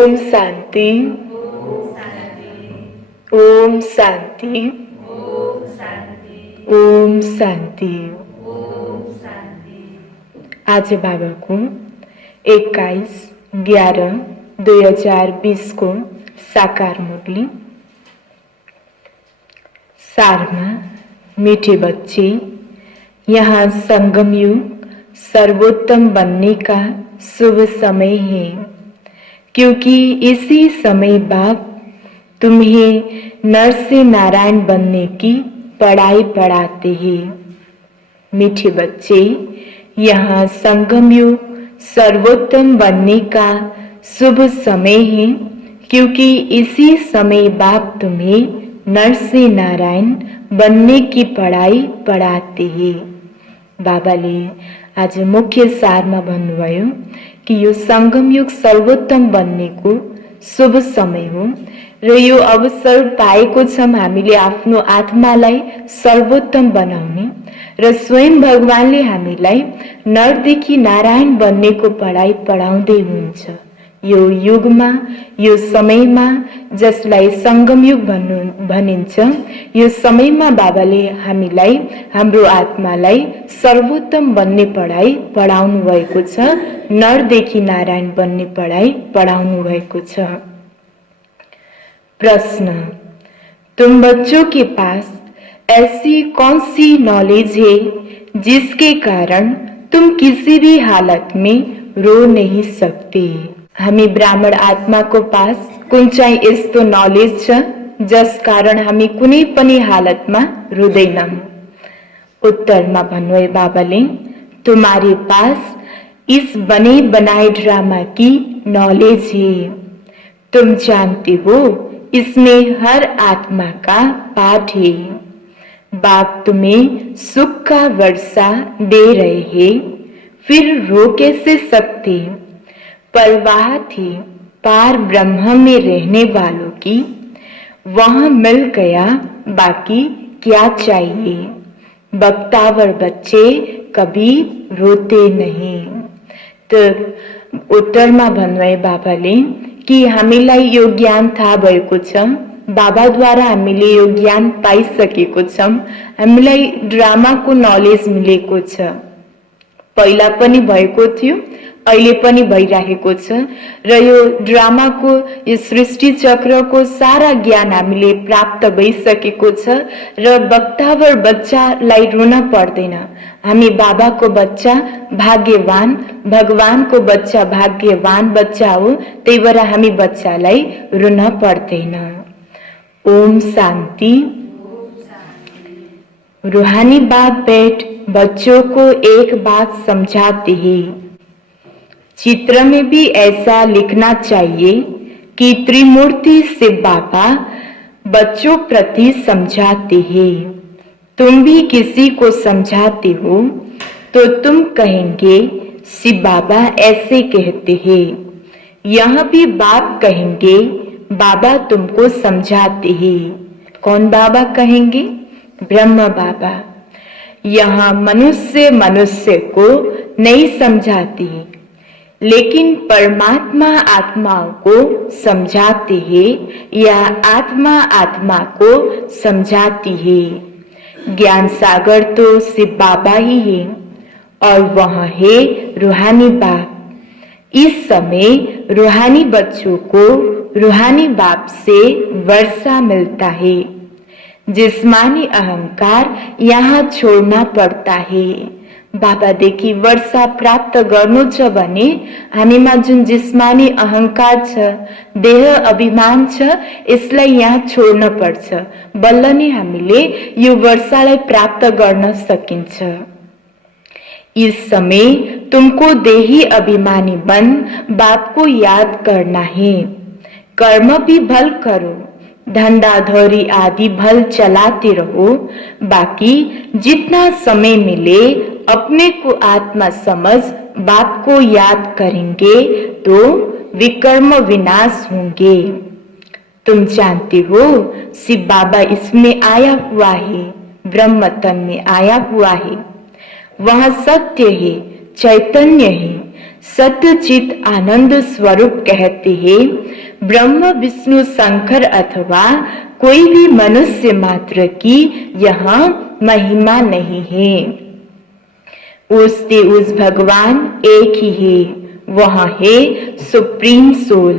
ओम शांति। ओम शांति। ओम शांति। आज बाबा को 21/11/2020 को साकार मुरली। सार में मीठे बच्चे, यहाँ संगम युग सर्वोत्तम बनने का शुभ समय है, क्योंकि इसी समय बाप तुम्हें नर से नारायण बनने की पढ़ाई पढ़ाते हैं। मीठे बच्चे, यहाँ संगम युग सर्वोत्तम बनने का शुभ समय है, क्योंकि इसी समय बाप तुम्हें नर से नारायण बनने की पढ़ाई पढ़ाते हैं। बाबाले आज मुख्य सारमा भन्नुभयो कि यो संगम युग सर्वोत्तम बनने को शुभ समय हो र यो अवसर पाएको छौं हामीले आफ्नो आत्मालाई सर्वोत्तम बनाउने र स्वयं भगवानले हामीलाई नरदेखि नारायण बन्नेको पढाइ पढाउँदै हुनुहुन्छ। यो युगमा, यो समयमा जसलाई संगम युग भनिन्छ, यो समयमा बाबाले हामीलाई, हाम्रो आत्मालाई सर्वोत्तम बन्ने पढाइ पढाउनु भएको छ, नरदेखि नारायण बन्ने पढाइ पढाउनु भएको छ। प्रश्न, तुम बच्चों के पास ऐसी कौन सी नॉलेज है जिसके कारण तुम किसी भी हालत में रो नहीं सकते? हामी ब्राह्मण आत्मा को पास कुन चाहिँ यस्तो नॉलेज छ जस कारण हामी कुनै पनि हालतमा रुदैनौं? उत्तरमा भन्नुभयो बाबाले, तुम्हारे पास इस बने बनाए ड्रामा की नॉलेज है। तुम जानते हो इसमें हर आत्मा का पाठ है। बाप तुम्हें सुख का वर्षा दे रहे हैं, फिर रो कैसे सकते? परवाह थी पार ब्रह्म में रहने वालों की, वहां मिल गया बाकी क्या चाहिए? बख्तावर बच्चे कभी रोते नहीं। तो उत्तरमा भन्नुभयो बाबाले कि हामीलाई यो ज्ञान थाहा भएको छ, बाबाद्वारा हामीले यो ज्ञान पाइसकेको छौं, हामीलाई ड्रामाको नलेज मिलेको छ। पहिला पनि भएको थियो, अहिले पनि भइरहेको छ र यो ड्रामाको, यो सृष्टि चक्रको सारा ज्ञान हामीले प्राप्त भइसकेको छ र बख्तावर बच्चालाई रुन पर्दैन। हामी बाबाको बच्चा भाग्यवान, भगवानको बच्चा भाग्यवान बच्चा हो, त्यही भएर हामी बच्चालाई रुन पर्दैन। ओम शांति। रूहानी बाप बैठ बच्चों को एक बात समझाते हैं। चित्र में भी ऐसा लिखना चाहिए कि त्रिमूर्ति शिव बाबा बच्चों प्रति समझाते हैं। तुम भी किसी को समझाते हो तो तुम कहेंगे शिव बाबा ऐसे कहते हैं। यहाँ भी बाप कहेंगे बाबा तुमको समझाते हैं। कौन बाबा कहेंगे? ब्रह्म बाबा। यहाँ मनुष्य मनुष्य को नहीं समझाते, लेकिन परमात्मा आत्माओं को समझाते हैं या आत्मा आत्मा को समझाती है। ज्ञान सागर तो शिव बाबा ही है और वह है रूहानी बाप। इस समय रूहानी बच्चों को रूहानी बाप से वर्षा मिलता है। जिस्मानी अहंकार यहाँ छोड़ना पड़ता है। बाबादेखि वर्षा प्राप्त गर्नु छ भने हामीमा जुन जिस्मानी अहंकार छ, देह अभिमान छ, यसलाई यहाँ छोड्न पर्छ। बल्ल नै हामीले यो वर्षालाई प्राप्त गर्न सकिन्छ। इस समय तुमको देही अभिमानी बन बाप को याद करना है। कर्म भी भल करो, धंधाधौरी आदि भल चलाते रहो, बाकी जितना समय मिले अपने को आत्मा समझ बाप को याद करेंगे तो विकर्म विनाश होंगे। तुम जानते हो शिव बाबा इसमें आया हुआ है, ब्रह्म तन में आया हुआ है। वह सत्य है, चैतन्य है, सत्यचित आनंद स्वरूप कहते हैं। ब्रह्म विष्णु शंकर अथवा कोई भी मनुष्य मात्र की यहाँ महिमा नहीं है। उस भगवान एक ही है, वह है सुप्रीम सोल।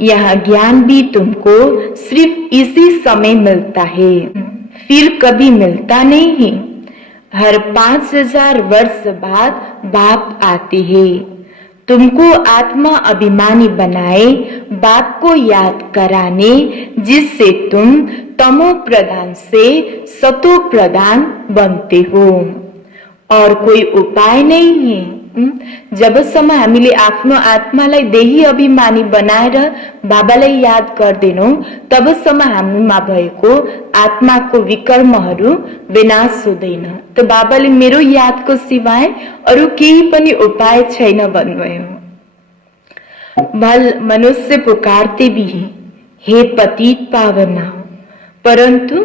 यह ज्ञान भी तुमको सिर्फ इसी समय मिलता है, फिर कभी मिलता नहीं है। हर 5000 वर्ष बाद बाप आते हैं, तुमको आत्मा अभिमानी बनाए, बाप को याद कराने, जिससे तुम तमो प्रधान से सतो प्रधान बनते हो। और कोई उपाय नहीं है। जबसम्म हामीले आफ्नो आत्मालाई देही अभिमानी बनाएर बाबालाई याद गर्दैनौं, तबसम्म हामीमा भएको आत्माको विकर्महरू विनाश हुँदैन। त बाबाले मेरो यादको सिवाय अरू केही पनि उपाय छैन भन्नुभयो। भल मनुष्य पुकारते भी हे पतित पावन, परंतु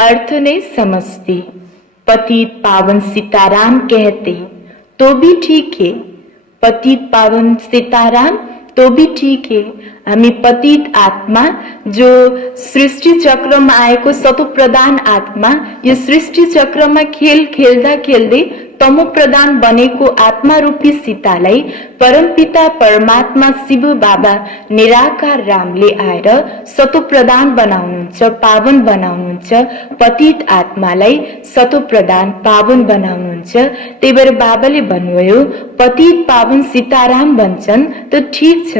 अर्थ नहीं समझते। पतित पावन सीताराम कहते तो भी ठीक है, पतित पावन सीताराम तो भी ठीक है। हामी पतित आत्मा जो सृष्टि चक्रमा आएको सतो प्रधान आत्मा, यो सृष्टि चक्रमा खेल खेल्दा खेल्दै तमो प्रधान बनेको आत्मा रूपी सीतालाई परमपिता परमात्मा शिव बाबा निराकार रामले आएर सतो प्रधान बनाउनुहुन्छ, पावन बनाउनुहुन्छ। पतित आत्मालाई सतो प्रधान पावन बनाउनुहुन्छ। त्यही भएर बाबाले भन्नुभयो पतित पावन सीताराम भन्छन् त ठीक छ।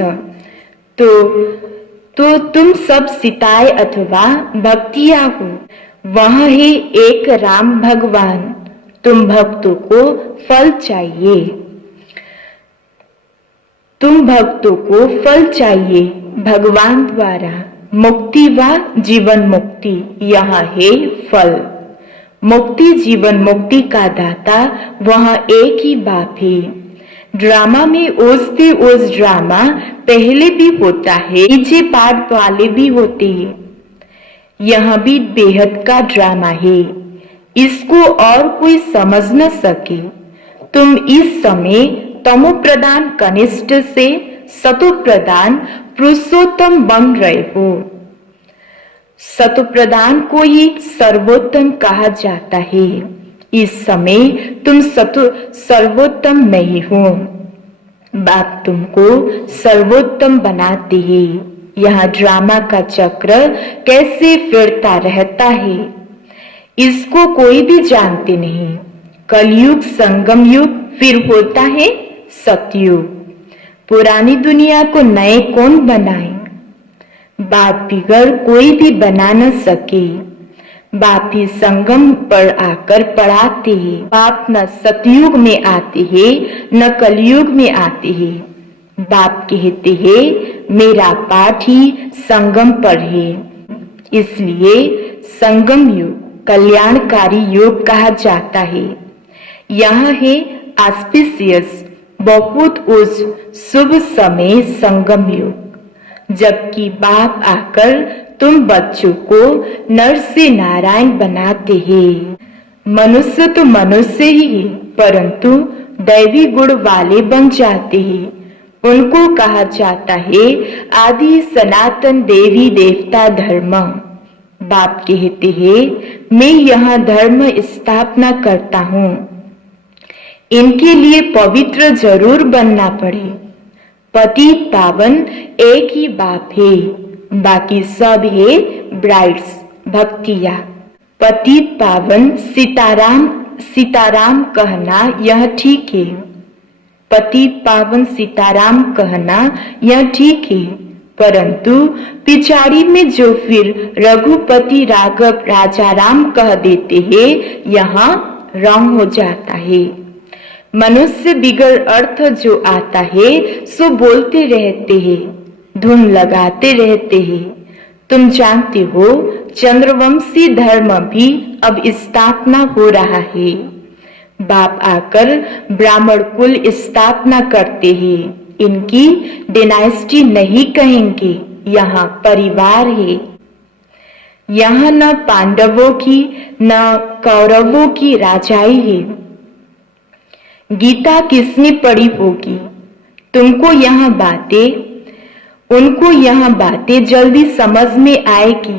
तो तुम सब सीताएं अथवा भक्तियां हो। वह है एक राम भगवान। तुम भक्तों को फल चाहिए, तुम भक्तों को फल चाहिए भगवान द्वारा। मुक्ति व जीवन मुक्ति, यहाँ है फल। मुक्ति जीवन मुक्ति का दाता वह एक ही बाप है। ड्रामा में ओसते ओस ड्रामा पहले भी होता है, पीछे पार्ट वाले भी होते हैं। यह भी बेहद का ड्रामा है, इसको और कोई समझ न सके। तुम इस समय तमो प्रधान कनिष्ठ से सतो प्रधान पुरुषोत्तम बन रहे हो। सतो प्रधान को ही सर्वोत्तम कहा जाता है। इस समय तुम सर्वोत्तम नहीं हो, बाप तुमको सर्वोत्तम बनाते हैं। यह ड्रामा का चक्र कैसे फिरता रहता है, इसको कोई भी जानते नहीं। कलयुग संगम युग, फिर होता है सतयुग। पुरानी दुनिया को नए कौन बनाए? बाप बिगड़ कोई भी बना न सके। बाप ही संगम पर आकर पढ़ाते हैं। बाप न सतयुग में आते हैं न कलयुग में आते हैं। बाप कहते हैं मेरा पाठ ही संगम पर है, इसलिए संगम युग कल्याणकारी योग कहा जाता है। यहाँ है ऑस्पिशियस, बहुत उस शुभ समय संगम युग, जबकि बाप आकर तुम बच्चों को नर से नारायण बनाते हैं। मनुष्य तो मनुष्य ही है, परंतु दैवी गुण वाले बन जाते हैं। उनको कहा जाता है आदि सनातन देवी देवता धर्म। बाप कहते हैं मैं यहाँ धर्म स्थापना करता हूँ। इनके लिए पवित्र जरूर बनना पड़े। पतित पावन एक ही बाप है, बाकी सब है ब्राइड्स, भक्तियाँ। पतित पावन सीताराम सीताराम कहना यह ठीक है। पतित पावन सीताराम कहना यह ठीक है, परंतु पिछाड़ी में जो फिर रघुपति राघव राजा राम कह देते हैं, यहाँ रंग हो जाता है। मनुष्य बिगड़ अर्थ जो आता है सो बोलते रहते हैं, धुन लगाते रहते हैं। तुम जानते हो चंद्रवंशी धर्म भी अब स्थापना हो रहा है। बाप आकर ब्राह्मण कुल स्थापना करते हैं। इनकी डिनाइस्टी नहीं कहेंगे, यहाँ परिवार है। यहाँ न पांडवों की न कौरवों की राजाई है। गीता किसने पढ़ी होगी? तुमको यह बातें, उनको यह बातें जल्दी समझ में आएगी।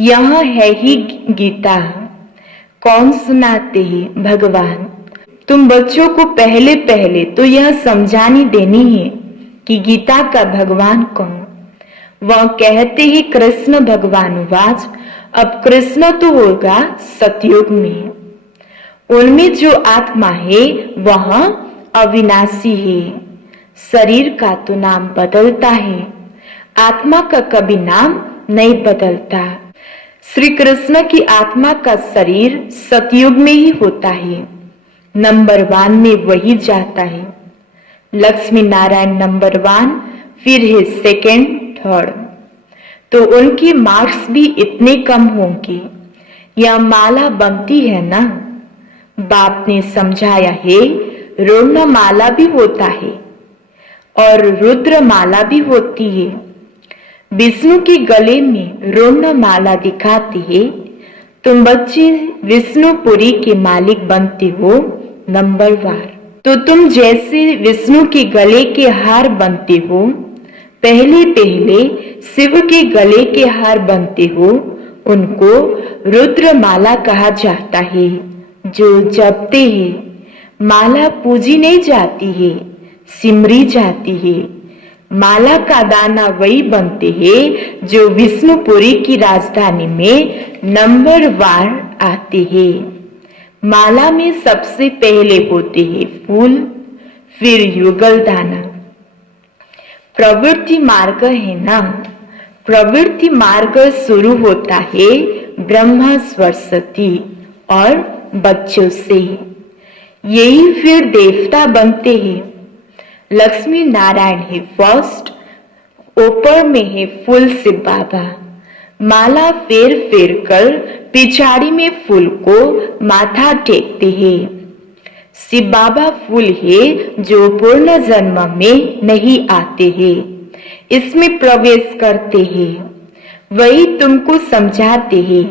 यह है ही गीता। कौन सुनाते हैं? भगवान। तुम बच्चों को पहले पहले तो यह समझानी देनी है कि गीता का भगवान कौन। वह कहते ही कृष्ण भगवान वाच। अब कृष्ण तो होगा सतयुग में। उनमें जो आत्मा है वह अविनाशी है। शरीर का तो नाम बदलता है, आत्मा का कभी नाम नहीं बदलता। श्री कृष्ण की आत्मा का शरीर सतयुग में ही होता है। नंबर 1 में वही जाता है। लक्ष्मी नारायण नंबर 1, फिर है सेकंड, थर्ड। तो उनके मार्क्स भी इतने कम होंगे। यह माला बनती है ना, बाप ने समझाया है। रुद्र माला भी होता है और रुद्र माला भी होती है। विष्णु के गले में रुद्र माला दिखाती है। तुम बच्चे विष्णुपुरी के मालिक बनते हो। नंबर 1 तो तुम जैसे विष्णु के गले के हार बनते हो, पहले पहले शिव के गले के हार बनते हो, उनको रुद्र माला कहा जाता है। जो जपते हैं माला पूजी नहीं जाती है, सिमरी जाती है। माला का दाना वही बनते हैं जो विष्णुपुरी की राजधानी में नंबर 1 आते हैं। माला में सबसे पहले होते हैं फूल, फिर युगल दाना। प्रवृत्ति मार्ग है ना, प्रवृत्ति मार्ग शुरू होता है ब्रह्मा सरस्वती और बच्चों से। यही फिर देवता बनते हैं। लक्ष्मी नारायण है फर्स्ट, ऊपर में है फूल से बाबा। माला फेर फेर कर पिछाड़ी में फूल को माथा टेकते हैं। शिव बाबा फूल है जो पूर्ण जन्म में नहीं आते हैं, इसमें प्रवेश करते हैं। वही तुमको समझाते हैं।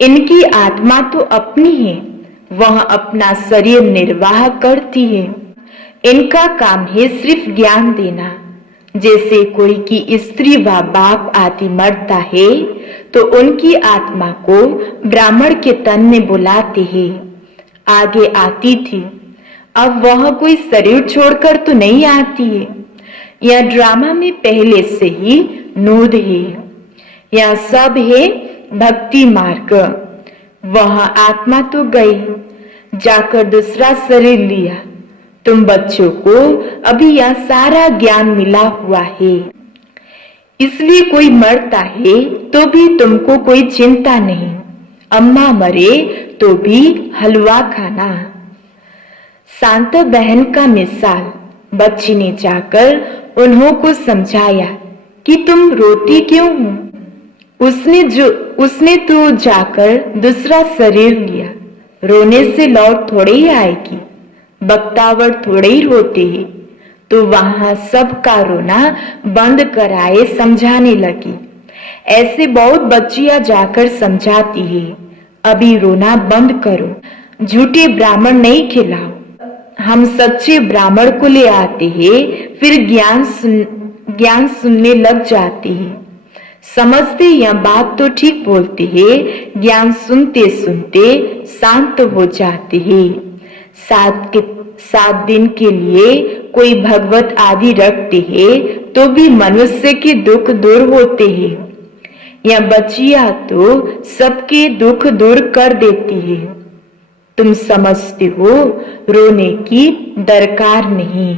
इनकी आत्मा तो अपनी है, वह अपना शरीर निर्वाह करती है। इनका काम है सिर्फ ज्ञान देना। जैसे कोई की स्त्री व बाप आदि मरता है तो उनकी आत्मा को ब्राह्मण के तन में बुलाते हैं। आगे आती थी, अब वह कोई शरीर छोड़कर तो नहीं आती है। यह ड्रामा में पहले से ही नूद है। यह सब है भक्ति मार्ग। वह आत्मा तो गई, जाकर दूसरा शरीर लिया। तुम बच्चों को अभी यह सारा ज्ञान मिला हुआ है, इसलिए कोई मरता है तो भी तुमको कोई चिंता नहीं। अम्मा मरे तो भी हलवा खाना। शांत बहन का मिसाल। बच्ची ने जाकर उन्हों को समझाया कि तुम रोती क्यों हो। उसने तो जाकर दूसरा शरीर लिया। रोने से लौट थोड़े ही आएगी, बख्तावर थोड़े ही रोते हैं। तो वहां सबका रोना बंद कराए समझाने लगी। ऐसे बहुत बच्चियां जाकर समझाती है, अभी रोना बंद करो, झूठे ब्राह्मण नहीं खिलाओ। हम सच्चे ब्राह्मण को ले आते हैं, फिर ज्ञान सुनने लग जाते हैं। समझते यह बात तो ठीक बोलते हैं, ज्ञान सुनते सुनते शांत हो जाते हैं। 7 दिन के लिए कोई भगवत आदि रखते हैं तो भी मनुष्य के दुख दूर होते हैं। यह बच्चियां तो सबके दुख दूर कर देती है। तुम समझते हो रोने की दरकार नहीं।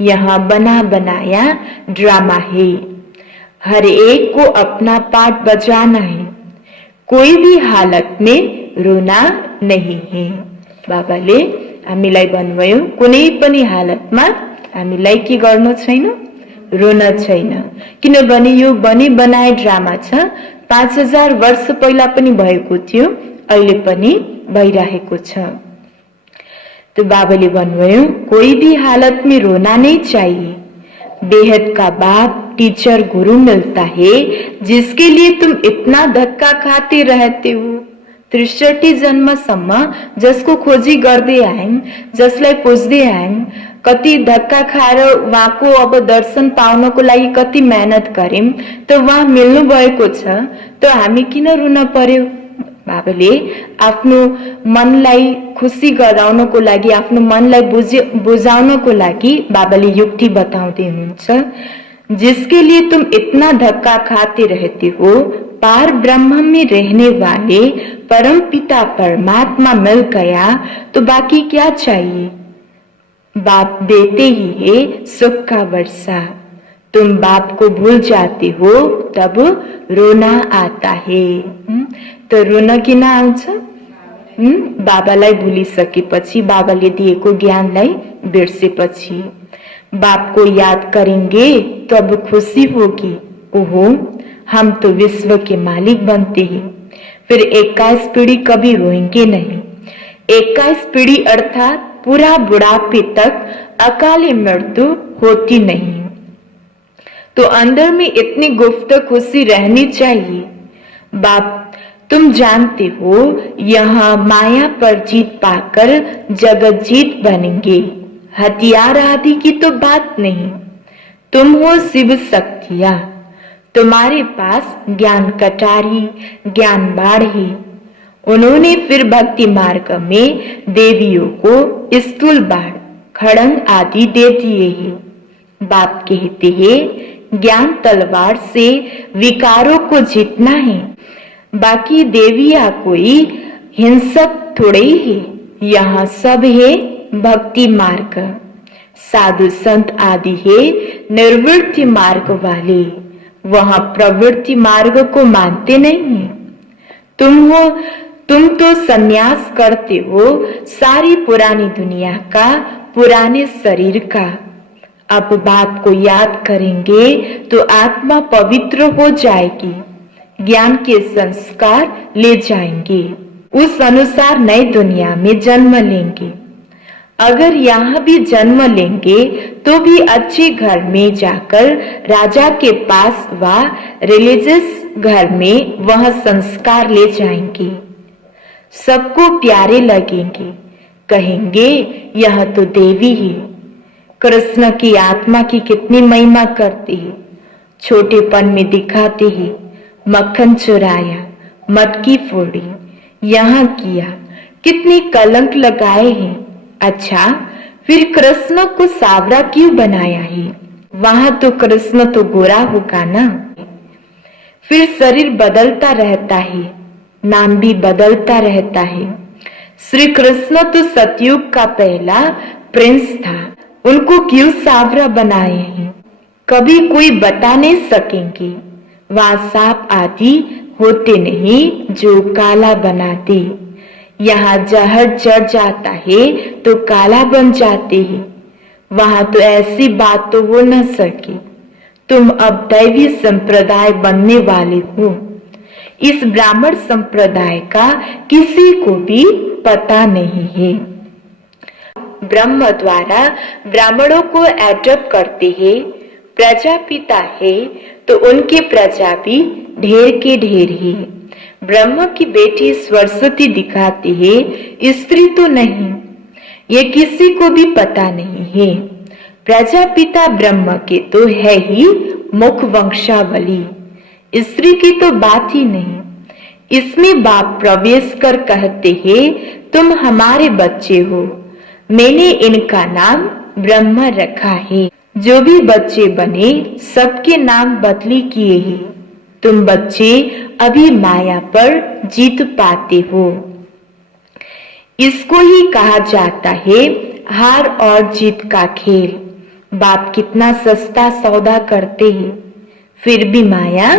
यहाँ बना बनाया ड्रामा है। हर एक को अपना पार्ट बजाना है। कोई भी हालत में रोना नहीं है। बाबाले हामीलाई भन्नुभयो कुनै पनि हालतमा हामीलाई के गर्नु छैन, रोन छैन। किनभने यो बनी बनाए ड्रामा छ। 5000 वर्ष पहिला पनि भएको थियो, अहिले पनि भइरहेको छ। तो बाबाले भन्नुभयो कोई भी हालत में रोना नहीं चाहिए। बेहद का बाप टीचर गुरु मिलता है जिसके लिए तुम इतना धक्का खाते रहते हो। 63 जन्मसम्म जसको खोजी गर्दै आयौं, जसलाई पुज्दै आयौं, कति धक्का खाएर उहाँको अब दर्शन पाउनको लागि कति मेहनत गर्यौं, त उहाँ मिल्नु भएको छ, त हामी किन रुन पर्यो? बाबाले आफ्नो मनलाई खुसी गराउनको लागि, आफ्नो मनलाई बुझाउनको लागि बाबाले युक्ति बताउँदै हुनुहुन्छ। जिसके लिए तुम इतना धक्का खाते रहते हो, पार ब्रह्म में रहने वाले परम पिता परमात्मा मिल गया तो बाकी क्या चाहिए? बाप देते ही है सुख का वर्षा। तुम बाप को भूल जाते हो तब रोना आता है। तो रोना किन आउँछ? बाबालाई भुलिसकेपछि, बाबाले दिएको ज्ञानलाई बिर्सेपछि। बाप को याद करेंगे तो अब खुशी होगी, ओहो हम तो विश्व के मालिक बनते हैं। फिर 21 पीढ़ी कभी रोएंगे नहीं। 21 पीढ़ी अर्थात पूरा बुढ़ापे तक अकाली मृत्यु होती नहीं। तो अंदर में इतनी गुफ्त खुशी रहनी चाहिए। बाप तुम जानते हो, यहाँ माया पर जीत पाकर जगत जीत बनेंगे। हथियार आदि की तो बात नहीं। तुम हो शिव शक्तियां, तुम्हारे पास ज्ञान कटारी, ज्ञान बाढ़ी। उन्होंने फिर भक्ति मार्ग में देवियों को स्थूल बाढ़, खड़ंग आदि दे दिए हैं। बाप कहते हैं ज्ञान तलवार से विकारों को जीतना है। बाकी देवियां कोई हिंसक थोड़े ही, यहाँ सब है भक्ति मार्ग। साधु संत आदि है निर्वृत्ति मार्ग वाले, वहां प्रवृत्ति मार्ग को मानते नहीं। तुम तो संन्यास करते हो सारी पुरानी दुनिया का, पुराने शरीर का। अब बाप को याद करेंगे तो आत्मा पवित्र हो जाएगी, ज्ञान के संस्कार ले जाएंगे, उस अनुसार नई दुनिया में जन्म लेंगे। अगर यहाँ भी जन्म लेंगे तो भी अच्छे घर में जाकर राजा के पास व रिलीजियस घर में वह संस्कार ले जाएंगे। सबको प्यारे लगेंगे, कहेंगे यह तो देवी है। कृष्ण की आत्मा की कितनी महिमा करती है। छोटेपन में दिखाते ही मक्खन चुराया, मटकी फोड़ी, यहाँ किया, कितने कलंक लगाए हैं। अच्छा, फिर कृष्ण को सावरा क्यों बनाया है? वहां तो कृष्ण तो गोरा होगा ना। फिर शरीर बदलता रहता है, नाम भी बदलता रहता है। श्री कृष्ण तो सतयुग का पहला प्रिंस था, उनको क्यों सावरा बनाए हैं? कभी कोई बता नहीं सकेंगे। वहां सांप आदि होते नहीं जो काला बनाते। यहाँ जहर चढ़ जाता है तो काला बन जाते हैं। वहां तो ऐसी बात तो हो न सके। तुम अब दैवी संप्रदाय बनने वाले हो। इस ब्राह्मण संप्रदाय का किसी को भी पता नहीं है। ब्रह्म द्वारा ब्राह्मणों को एडॉप्ट करते हैं। प्रजापिता है तो उनके प्रजा भी ढेर के ढेर है। ब्रह्म की बेटी सरस्वती दिखाती है, स्त्री तो नहीं। ये किसी को भी पता नहीं है। प्रजापिता ब्रह्म के तो है ही मुख वंशावली, स्त्री की तो बात ही नहीं। इसमें बाप प्रवेश कर कहते हैं तुम हमारे बच्चे हो, मैंने इनका नाम ब्रह्म रखा है। जो भी बच्चे बने सबके नाम बदली किए हैं। तुम बच्चे अभी माया पर जीत पाते हो। इसको ही कहा जाता है हार और जीत का खेल। बाप कितना सस्ता सौदा करते हैं, फिर भी माया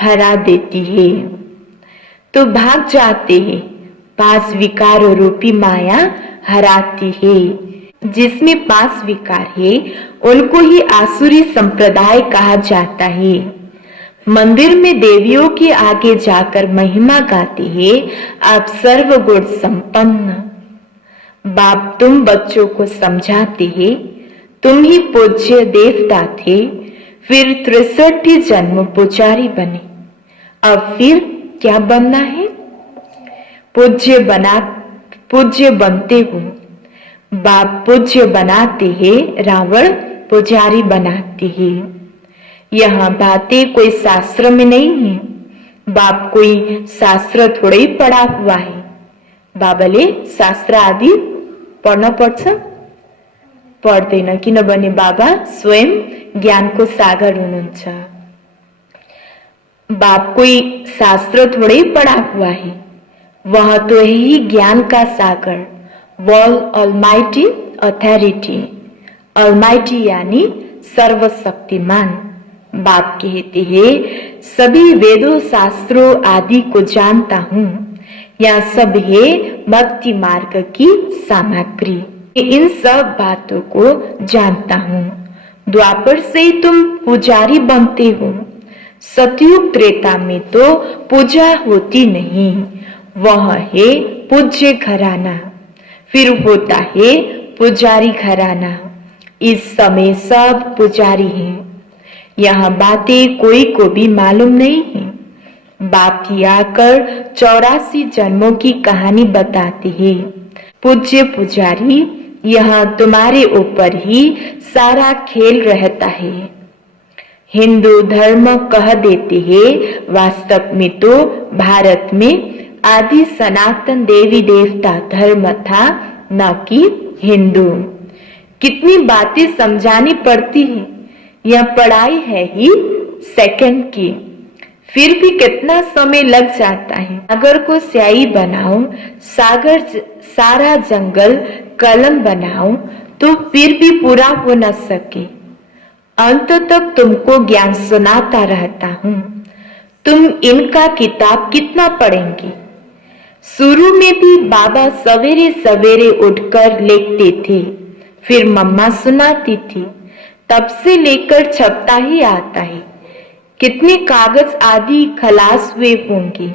हरा देती है। तो भाग जाते हैं, पांच विकार रूपी माया हराती है। जिसमें पांच विकार है उनको ही आसुरी संप्रदाय कहा जाता है। मंदिर में देवियों के आगे जाकर महिमा गाते हैं आप सर्वगुण संपन्न। बाप तुम बच्चों को समझाते हैं तुम ही पूज्य देवता थे, फिर 63 जन्म पुजारी बने। अब फिर क्या बनना है? पूज्य बनते हो। बाप पूज्य बनाते हैं, रावण पुजारी बनाते हैं। यह बातें कोई शास्त्र में नहीं है। बाप कोई शास्त्र थोड़े ही पढ़ा हुआ है। बाबाले शास्त्र आदि पढ्न पर्छ? पर्दैन, किनभने बाबा स्वयं ज्ञानको सागर हुनुहुन्छ। बाप कोई शास्त्र थोड़े ही पढ़ा हुआ है, वह तो है ही ज्ञान का सागर, वॉल ऑलमाइटी अथॉरिटी। ऑलमाइटी यानी सर्वशक्तिमान। बाप कहते हैं सभी वेदों शास्त्रों आदि को जानता हूँ, यह सब है भक्ति मार्ग की सामग्री। इन सब बातों को जानता हूँ। द्वापर से ही तुम पुजारी बनते हो। सतयुग त्रेता में तो पूजा होती नहीं, वह है पूज्य घराना। फिर होता है पुजारी घराना। इस समय सब पुजारी हैं। यह बातें कोई को भी मालूम नहीं है। बाप ही आकर 84 जन्मों की कहानी बताते हैं। पूज्य पुजारी, यह तुम्हारे ऊपर ही सारा खेल रहता है। हिंदू धर्म कह देते हैं, वास्तव में तो भारत में आदि सनातन देवी देवता धर्म था, न कि हिंदू। कितनी बातें समझानी पड़ती है। यह पढ़ाई है ही सेकंड की, फिर भी कितना समय लग जाता है। सागर को स्याही बनाओ, सारा जंगल कलम बनाओ, तो फिर भी पूरा हो न सके। अंत तक तुमको ज्ञान सुनाता रहता हूँ। तुम इनका किताब कितना पढ़ेंगे? शुरू में भी बाबा सवेरे सवेरे उठकर लिखते थे, फिर मम्मा सुनाती थी। तब से लेकर छपता ही आता है। कितने कागज आदि खलास हुए होंगे।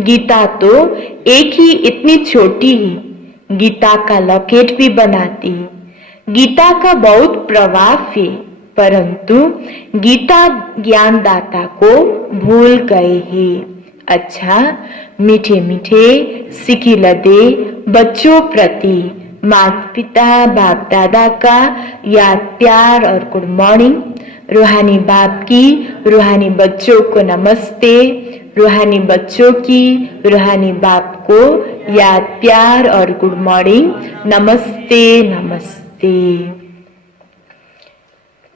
गीता तो एक ही इतनी छोटी है। गीता का लॉकेट भी बनाती है। गीता का बहुत प्रभाव है, परंतु गीता ज्ञानदाता को भूल गए हैं। अच्छा, मीठे मीठे सिकिलदे बच्चों प्रति माता पिता बाप दादा का याद प्यार और गुड मॉर्निंग। रूहानी बाप की रूहानी बच्चों को नमस्ते। रूहानी बच्चों की रूहानी बाप को याद प्यार और गुड मॉर्निंग। नमस्ते नमस्ते।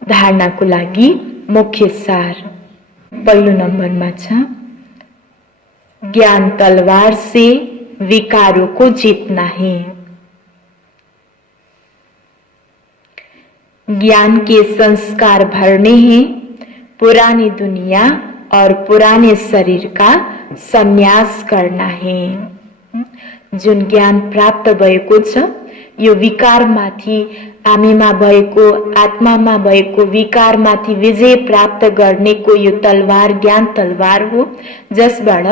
धारणाको लागि मुख्य सार पहिलो नम्बरमा छ, ज्ञान तलवार से विकारों को जीतना है। ज्ञान के संस्कार भरने हैं। पुरानी दुनिया और पुराने शरीर का संन्यास करना है। जुन ज्ञान प्राप्त भएको छ, यो विकारमाथि हामीमा भएको आत्मामा भएको विकारमाथि विजय प्राप्त गर्नेको यो तलवार ज्ञान तलवार हो, जसबाट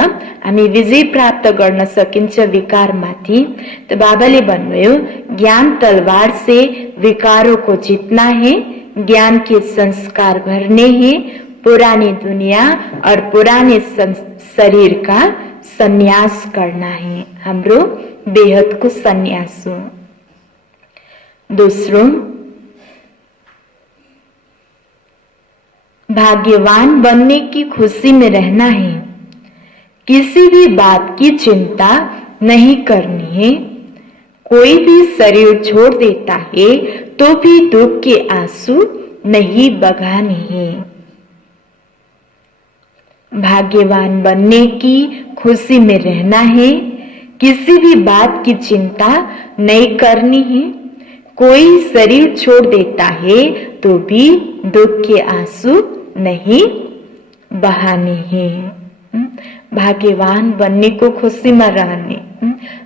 हामी विजय प्राप्त गर्न सकिन्छ विकारमाथि। तो बाबाले भन्नुभयो ज्ञान तलवार से विकारों को जीतना है, ज्ञान के संस्कार भरने हैं, पुरानी दुनिया और पुराने शरीर का संन्यास करना है। हाम्रो बेहद को संन्यास हो। दूसरों, भाग्यवान बनने की खुशी में रहना है। किसी भी बात की चिंता नहीं करनी है। कोई भी शरीर छोड़ देता है तो भी दुख के आंसू नहीं बगाने हैं। भाग्यवान बनने की खुशी में रहना है। किसी भी बात की चिंता नहीं करनी है। कोई शरीर छोड़ देता है तो भी दुख के आंसू नहीं बहाने हैं। भाग्यवान बनने को खुशी में रहने।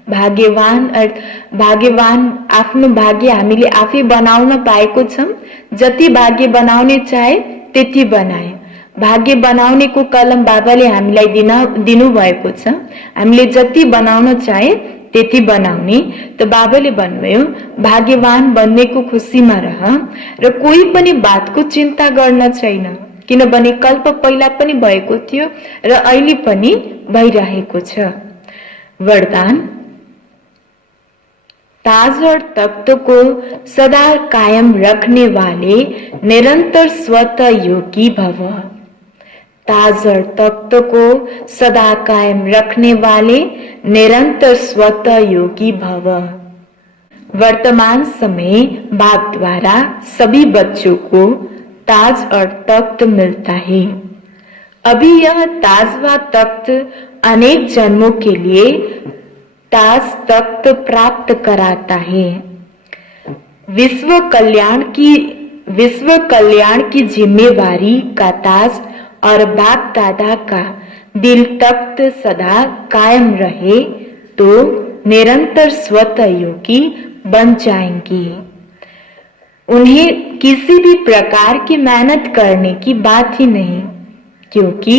भाग्यवान आफ्नो भाग्य हामीले आफै बनाउन पाएको छौं। जति भाग्य बनाउने चाहे त्यति बनाए। भाग्य बनाउनेको कलम बाबाले हामीलाई दिनु भएको छ। हामीले जति बनाउन चाहे त्यति बनाउने। तो बाबाले भन्नुभयो भाग्यवान बन्नेको खुसीमा रह र कोही पनि बातको चिन्ता गर्न छैन, किनभने कल्प पहिला पनि भएको थियो र अहिले पनि भइरहेको छ। वरदान, ताज और तख्त को सदा कायम रखने वाले निरंतर स्वतः योगी भव। ताज और तख्त को सदा कायम रखने वाले निरंतर स्वतः योगी भव। वर्तमान समय बाप द्वारा सभी बच्चों को ताज और तख्त मिलता है। अभी यह ताज व तख्त अनेक जन्मों के लिए ताज तख्त प्राप्त कराता है। विश्व कल्याण की जिम्मेवारी का ताज और बाप दादा का दिल तख्त सदा कायम रहे तो निरंतर स्वतः योगी बन जाएंगे। उन्हें किसी भी प्रकार की मेहनत करने की बात ही नहीं, क्योंकि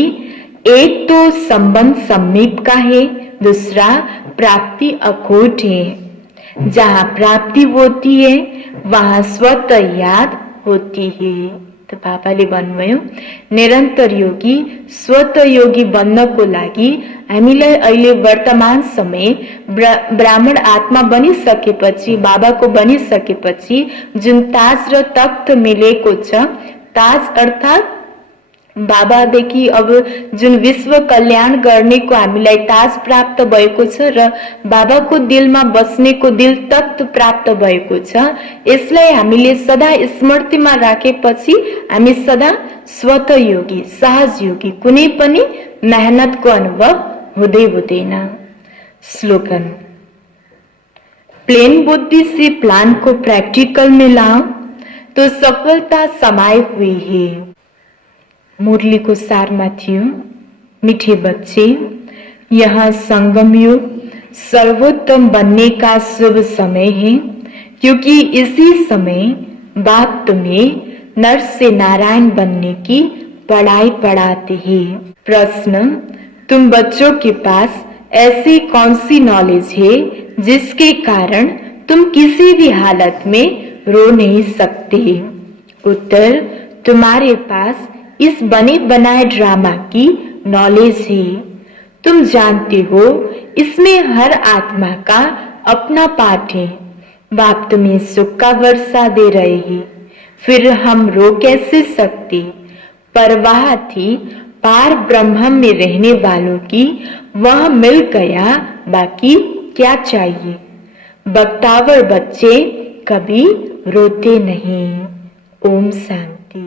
एक तो संबंध समीप का है, दूसरा प्राप्ति अखोट है। जहाँ प्राप्ति होती है वहाँ स्वतः याद होती है। तो बाबाले भन्नुभयो निरन्तर योगी स्वतः योगी बन्नको लागि हामीलाई अहिले वर्तमान समय ब्राह्मण आत्मा बनिसकेपछि, बाबाको बनिसकेपछि जुन ताज र तख्त मिलेको छ, ताज अर्थात् बाबादेखि अब जुन विश्व कल्याण गर्नेको हामीलाई ताज प्राप्त भएको छ र बाबाको दिलमा बस्नेको दिल तख्त प्राप्त भएको छ, यसलाई हामीले सदा स्मृतिमा राखेपछि हामी सदा स्वतः योगी, सहज योगी, कुनै पनि मेहनतको अनुभव हुँदैन। स्लोगन: प्लेन बुद्धि से प्लान को प्रैक्टिकल में लाओ तो सफलता समाई हुई है। मुरली को सारमा थियो, मीठे बच्चे, यह संगम युग सर्वोत्तम बनने का शुभ समय है, क्योंकि इसी समय बाप तुम्हें नर से नारायण बनने की पढ़ाई पढ़ाते हैं। प्रश्न: तुम बच्चों के पास ऐसी कौन सी नॉलेज है जिसके कारण तुम किसी भी हालत में रो नहीं सकते? उत्तर: तुम्हारे पास इस बने बनाए ड्रामा की नॉलेज है। तुम जानते हो इसमें हर आत्मा का अपना पाठ है। बाप तुम्हें सुख का वर्षा दे रहे हैं, फिर हम रो कैसे सकते? परवाह थी पार ब्रह्म में रहने वालों की, वह मिल गया, बाकी क्या चाहिए? बख्तावर बच्चे कभी रोते नहीं। ओम शांति।